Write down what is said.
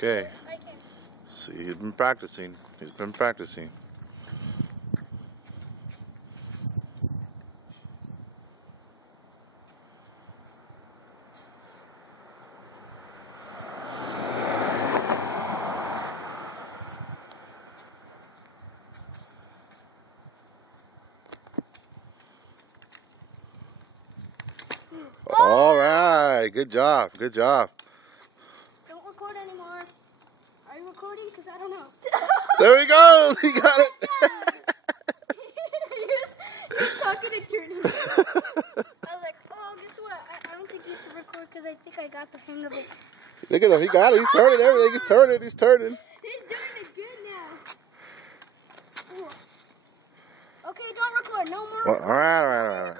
Okay. I can. See, he's been practicing. He's been practicing. All right. Good job. Good job. Don't record anymore. Are you recording? Because I don't know. There he goes. He got it. He's talking to Jordan. I was like, oh, guess what? I don't think you should record because I think I got the hang of it. Look at him. He got it. He's turning everything. He's turning. He's turning. He's doing it good now. Okay, don't record. No more. Well, all right.